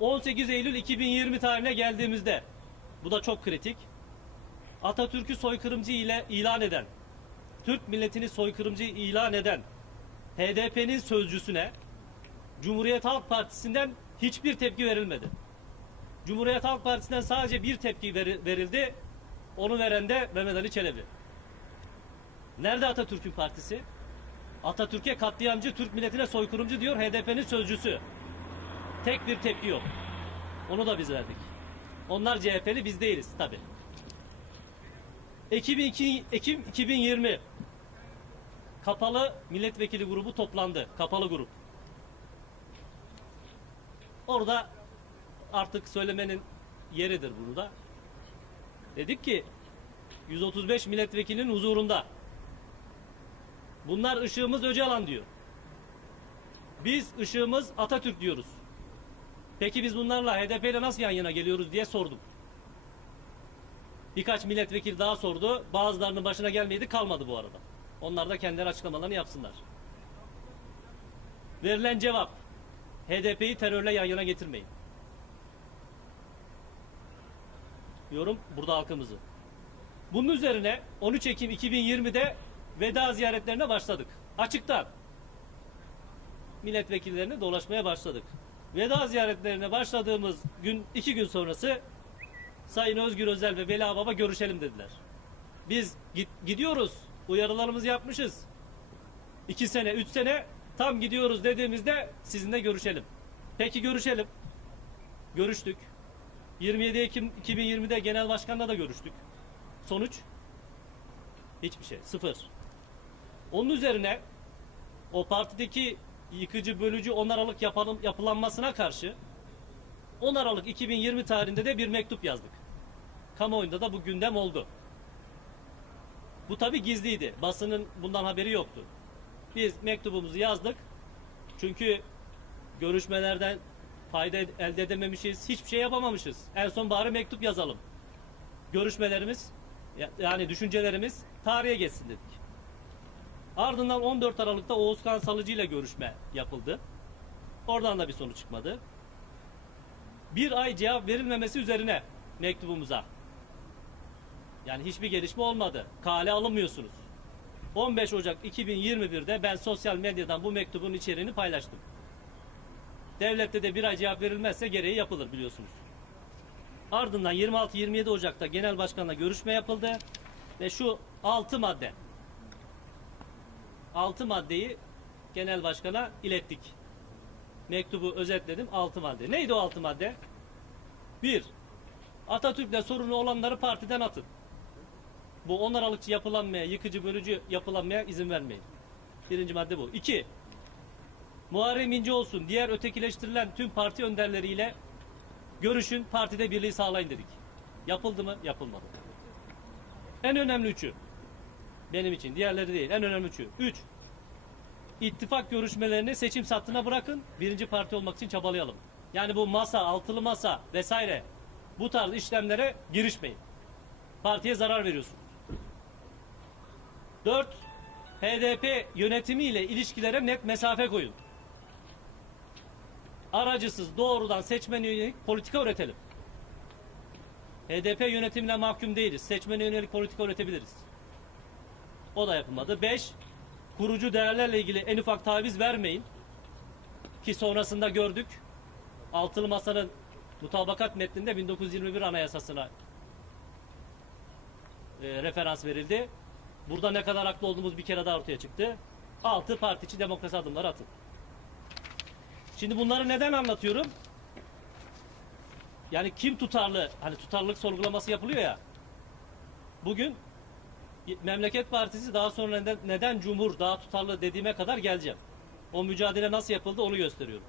18 Eylül 2020 tarihine geldiğimizde bu da çok kritik. Atatürk'ü soykırımcı ile ilan eden, Türk milletini soykırımcı ilan eden HDP'nin sözcüsüne Cumhuriyet Halk Partisi'nden hiçbir tepki verilmedi. Cumhuriyet Halk Partisi'nden sadece bir tepki veri- verildi. Onu veren de Mehmet Ali Çelebi. Nerede Atatürk'ün partisi? Atatürk'e katliamcı, Türk milletine soykırımcı diyor HDP'nin sözcüsü. Tek bir tepki yok. Onu da biz verdik. Onlar CHP'li biz değiliz tabi. Ekim, 2, Ekim 2020 kapalı milletvekili grubu toplandı. Kapalı grup. Orada artık söylemenin yeridir burada. Dedik ki 135 milletvekilinin huzurunda bunlar ışığımız Öcalan diyor. Biz ışığımız Atatürk diyoruz. Peki biz bunlarla HDP ile nasıl yan yana geliyoruz diye sordum. Birkaç milletvekili daha sordu. Bazılarının başına gelmeydi kalmadı bu arada. Onlar da kendileri açıklamalarını yapsınlar. Verilen cevap HDP'yi terörle yan yana getirmeyin. Diyorum burada halkımızı. Bunun üzerine 13 Ekim 2020'de veda ziyaretlerine başladık. Açıktan. Milletvekillerine dolaşmaya başladık. Veda ziyaretlerine başladığımız gün iki gün sonrası Sayın Özgür Özel ve Veli Baba görüşelim dediler. Biz git, gidiyoruz. Uyarılarımızı yapmışız. İki sene, üç sene tam gidiyoruz dediğimizde sizinle görüşelim. Peki görüşelim. Görüştük. 27 Ekim 2020'de genel başkanla da görüştük. Sonuç? Hiçbir şey. Sıfır. Onun üzerine o partideki yıkıcı, bölücü 10 Aralık yapalım, yapılanmasına karşı 10 Aralık 2020 tarihinde de bir mektup yazdık. Kamuoyunda da bu gündem oldu. Bu tabi gizliydi. Basının bundan haberi yoktu. Biz mektubumuzu yazdık. Çünkü görüşmelerden fayda elde edememişiz. Hiçbir şey yapamamışız. En son bari mektup yazalım. Görüşmelerimiz ya- yani düşüncelerimiz tarihe geçsin dedik. Ardından 14 Aralık'ta Oğuzkan Salıcı ile görüşme yapıldı. Oradan da bir sonuç çıkmadı. Bir ay cevap verilmemesi üzerine mektubumuza. Yani hiçbir gelişme olmadı. Kale alınmıyorsunuz. 15 Ocak 2021'de ben sosyal medyadan bu mektubun içeriğini paylaştım. Devlette de bir ay cevap verilmezse gereği yapılır biliyorsunuz. Ardından 26-27 Ocak'ta genel başkanla görüşme yapıldı ve şu 6 madde 6 maddeyi genel başkana ilettik. Mektubu özetledim 6 madde. Neydi o 6 madde? 1. Atatürk'le sorunu olanları partiden atın. Bu 10 Aralıkçı yapılanmaya, yıkıcı, bölücü yapılanmaya izin vermeyin. Birinci madde bu. 2. Muharrem İnce olsun, diğer ötekileştirilen tüm parti önderleriyle görüşün, partide birliği sağlayın dedik. Yapıldı mı? Yapılmadı. En önemli üçü. Benim için. Diğerleri değil. En önemli üçü. Üç. İttifak görüşmelerini seçim sattığına bırakın. Birinci parti olmak için çabalayalım. Yani bu masa, altılı masa vesaire bu tarz işlemlere girişmeyin. Partiye zarar veriyorsunuz. Dört. HDP yönetimiyle ilişkilere net mesafe koyun. Aracısız doğrudan seçmene yönelik politika üretelim. HDP yönetimine mahkum değiliz. Seçmene yönelik politika üretebiliriz. O da yapılmadı. 5. Kurucu değerlerle ilgili en ufak taviz vermeyin. Ki sonrasında gördük. Altılı Masa'nın mutabakat metninde 1921 Anayasası'na e, referans verildi. Burada ne kadar haklı olduğumuz bir kere daha ortaya çıktı. Altı partiçi demokrasi adımları atın. Şimdi bunları neden anlatıyorum? Yani kim tutarlı? Hani tutarlılık sorgulaması yapılıyor ya. Bugün Memleket Partisi daha sonra neden, neden Cumhur daha tutarlı dediğime kadar geleceğim. O mücadele nasıl yapıldı onu gösteriyorum.